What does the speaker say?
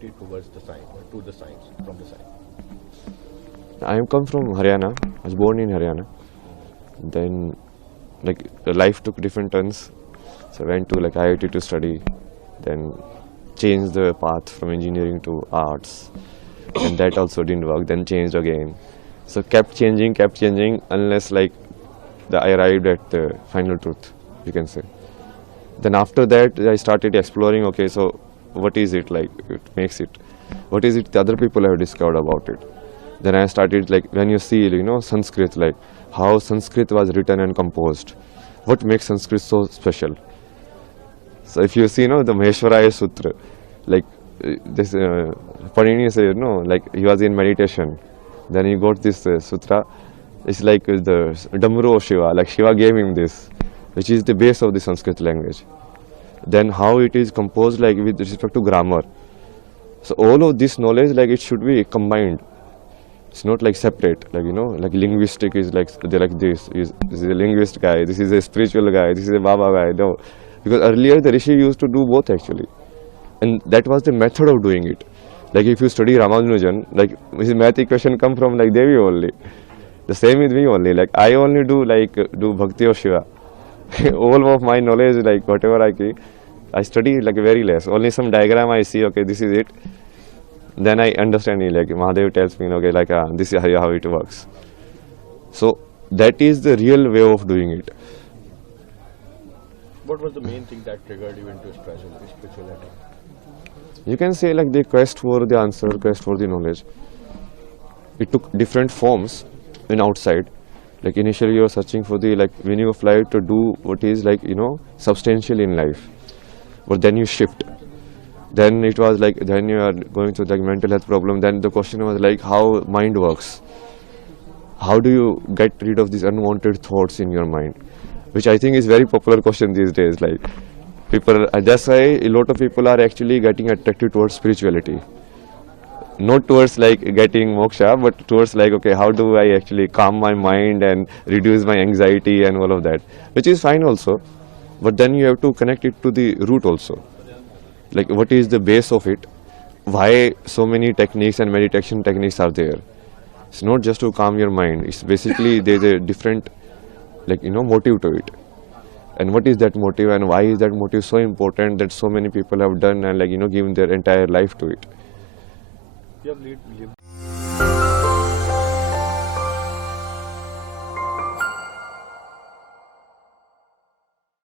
affinity towards the science, to the science from the science? I come from Haryana. I was born in Haryana. Then, like, life took different turns. So I went to like IIT to study. Then changed the path from engineering to arts. And that also didn't work. Then changed again. So kept changing unless like I arrived at the final truth, you can say. Then after that, I started exploring. Okay, so what is it like? It makes it. What is it the other people have discovered about it? Then I started like when you see Sanskrit, like how Sanskrit was written and composed. What makes Sanskrit so special? So if you see, the Maheshwaraya Sutra, like this Panini said, like he was in meditation. Then he got this sutra. It's like the Damru of Shiva, like Shiva gave him this, which is the base of the Sanskrit language. Then how it is composed, like with respect to grammar. So all of this knowledge, like it should be combined. It's not like separate, like like linguistic is like they're like this is a linguist guy, this is a spiritual guy, this is a Baba guy. No, because earlier the Rishi used to do both actually, and that was the method of doing it. Like if you study Ramanujan, like his math equation come from like Devi only. The same with me only. Like I only do Bhakti of Shiva. All of my knowledge, like whatever I study like very less. Only some diagram I see. Okay, this is it. Then I understand it. Like Mahadev tells me, okay, like this is how it works. So that is the real way of doing it. What was the main thing that triggered you into spirituality? You can say like the quest for the answer, quest for the knowledge. It took different forms in outside. Like initially you are searching for the like meaning of life to do what is like substantial in life. But then you shift. Then it was like then you are going through like mental health problem. Then the question was like how mind works. How do you get rid of these unwanted thoughts in your mind? Which I think is very popular question these days. Like people, that's why a lot of people are actually getting attracted towards spirituality. Not towards like getting moksha, but towards like, okay, how do I actually calm my mind and reduce my anxiety and all of that, which is fine also. But then you have to connect it to the root also. Like what is the base of it? Why so many techniques and meditation techniques are there? It's not just to calm your mind. It's basically there's a different like motive to it. And what is that motive and why is that motive so important that so many people have done and like given their entire life to it? You have lived